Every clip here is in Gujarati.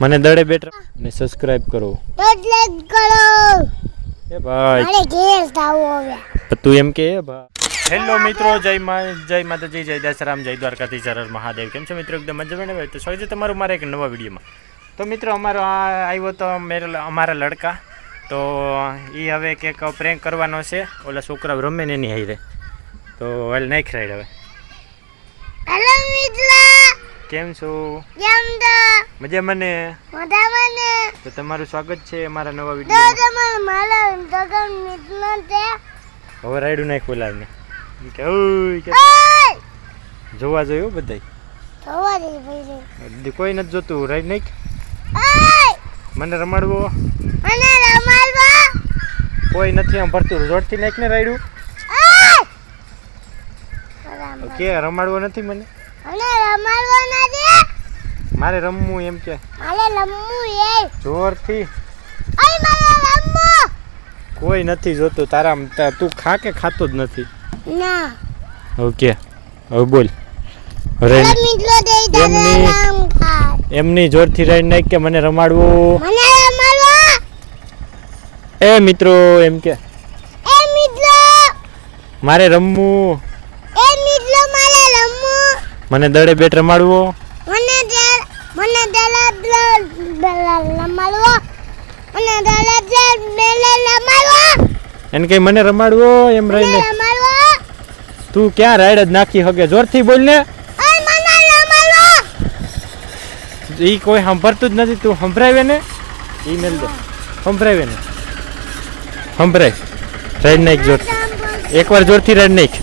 મને દડે બેટર ને સબસ્ક્રાઇબ કરો. લાઈક કરો. એ ભાઈ મારે ઘેર જાવું હવે. તું એમ કે ભાઈ. હેલો મિત્રો, જય માતાજી, જય દશરામ, જય દ્વારકાધીશ, હર હર મહાદેવ. કેમ છો મિત્રો? એકદમ મજામાં હોય તો સ્વાગત છે તમારું મારા એક નવા વિડીયોમાં. તો મિત્રો અમારો આવ્યો તો અમારા લડકા, તો એ હવે કંઈક પ્રેન્ક કરવાનો છે. ઓલા છોકરા રમે ને એની હારે, તો હાલ નાખ રાઈડ હવે. હેલો મિત્રો, કેમ છો? કેમ છો? મજામાં ને? મજામાં. તો તમારું સ્વાગત છે અમારા નવા તો વિડીયોમાં. તમારે મારા દગન મિત્રો છે. હવે રાઈડું નાખ બોલાવને કે ઓય કે ઓય જોવા જોયું બધાય. જોવા દે ભાઈ. કોઈ નથી જોતું. રાઈડ નાખ. ઓય મને રમાડવો મને રમાડવા કોઈ નથી. આમ ભરતું જોરથી નાખ ને રાઈડું. ઓય કે રમાડવો નથી મને. મને રમાડવા ના દે. મારે રમવું એમ કે. મારે રમવું એ. જોરથી. ઓય મને રમવું. કોઈ નથી જોતું. તારા તું ખા કે ખાતો જ નથી. ના. ઓકે હવે બોલ. હેલો મિત્રો, દે એમની- નામ ખા. એમની જોરથી રાઈડ નાખ કે મને રમાડવું. મને રમાડવા. એ મિત્રો એમ કે એ મિત્રો, મારે રમવું. એ મિત્રો મારે રમવું. મને દડે બેટ રમાડવો. મને દલા રમાડવો. મને દલા બેલે રમાડવો. એને કઈ મને રમાડવો એમ રહીને. રમાડવો. તું ક્યાં રાઈડ જ નાખી હગે? જોરથી બોલ ને. ઓય મને રમાડવો. ઈ કોઈ સાંભળતું જ નથી. તું સંભળાવે ને. ઈ મેલ દે. સંભળાવે ને. સંભળાય. રાઈડ નાખ જોર. એકવાર જોરથી રાઈડ નાખ.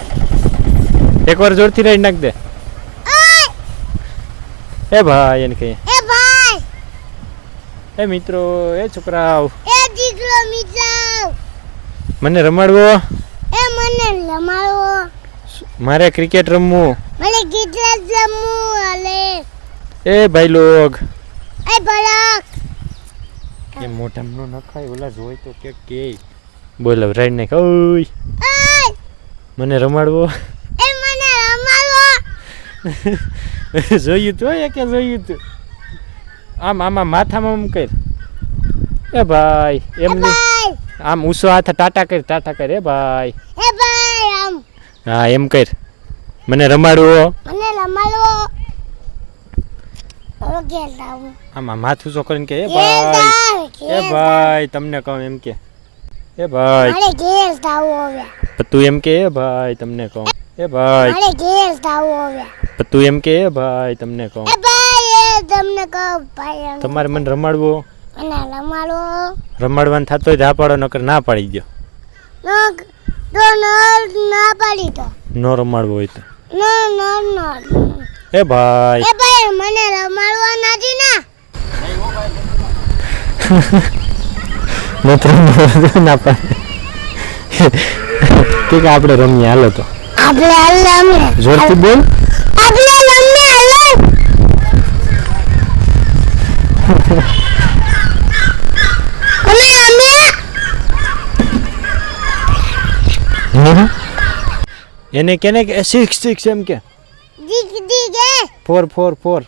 એકવાર જોરથી રાઈડ નાખ દે. ઓય એ ભાઈ એને કહીએ. એ ભાઈ, એ મિત્રો, એ છોકરાઓ, એ દીકરો મિત્રો, મને રમાડવો. એ મને રમાડવો. મારે ક્રિકેટ રમવું. મને ગીતલા રમવું. અલે એ ભાઈ લોગ એ ભલક. એ મોઢામાં ન નખાય. ઓલા જોઈ તો કે બોલ હવે રાઈડ નાખ. ઓય ઓય મને રમાડવો. એ મને રમાડવો. જોયું તું કે જોયું તું. આમ આમાં માથામાં આમ કર. એ ભાઈ એ એમની ભાઈ, આમ ઊંચો હાથ ટાટા કર. ટાટા કર. એ ભાઈ એ ભાઈ આમ હા એમ કર. મને રમાડવો. મને રમાડવો. હવે ઘેર જાવું. આમાં માથું ઊંચો કરીને કે એ ઘેર ભાઈ. જાવ, એ ઘેર ભાઈ તમને કહું એમ કે. એ ભાઈ મારે ઘેર જાવું હવે. તું એમ કે. એ ભાઈ તમને કહું. એ ભાઈ મારે ઘેર જાવું હવે. તું એમ કે. એ ભાઈ તમને કહું. એ ભાઈ, એ તમને કહું ભાઈ એમ. તમારે મને રમાડવો. મને રમાડવો. રમાડવાનું થતો હોય તો હા પાડો, નકર ના પાડી દો. તો ના પાડી તો. ન રમાડવો હોય તો. ના. એ ભાઈ એ ભાઈ મને રમાડવા નથી ને. ના પાડે કે આપણે રમીએ. હાલો તો આપણે રમે. જોરથી બોલ. આપણે રમે હાલો. અમે રમે. એને કેને કે 6 એમ કે. દીક એ 4 બોલ.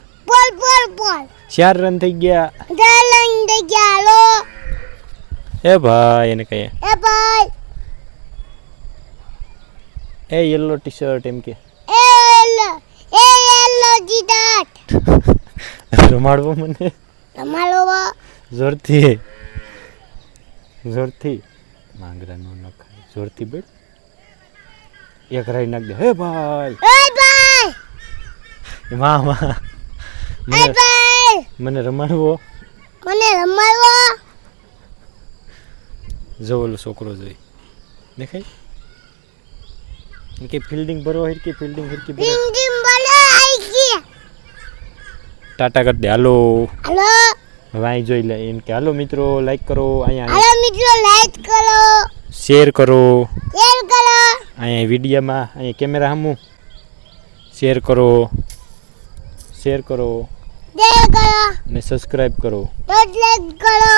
4 રન થઈ ગયા. દલન દે ચાલો. એ ભાઈ એને કહીએ. એ ભાઈ, એ યલો ટી શર્ટ એમ કે. એ યલો જીદાટ. રમાડવો મને. રમાડવો. જોરથી માંગરા નો નખાય. જોરથી બોલ. એક રાઈ નાખ દે. હે ભાઈ. એ ભાઈ, વાહ એ મને ભાઈ મને રમાડવો. મને રમાડવો. જો ઓલો છોકરો જોઈ દેખાય કે ફિલ્ડિંગ ભરો. હરકી ફિલ્ડિંગ ભરો. પિંગિમ બોલે આઈ ગઈ. ટાટા કરી દે. હાલો હાલો. હવે અહીં જોઈ લે. એમ કે હાલો મિત્રો, લાઈક કરો. અહીંયા હાલો મિત્રો, લાઈક કરો. શેર કરો. શેર કરો. અહીંયા વિડીયોમાં અહીંયા કેમેરા સામું શેર કરો. શેર કરો. અને સબસ્ક્રાઇબ કરો. લાઈક કરો.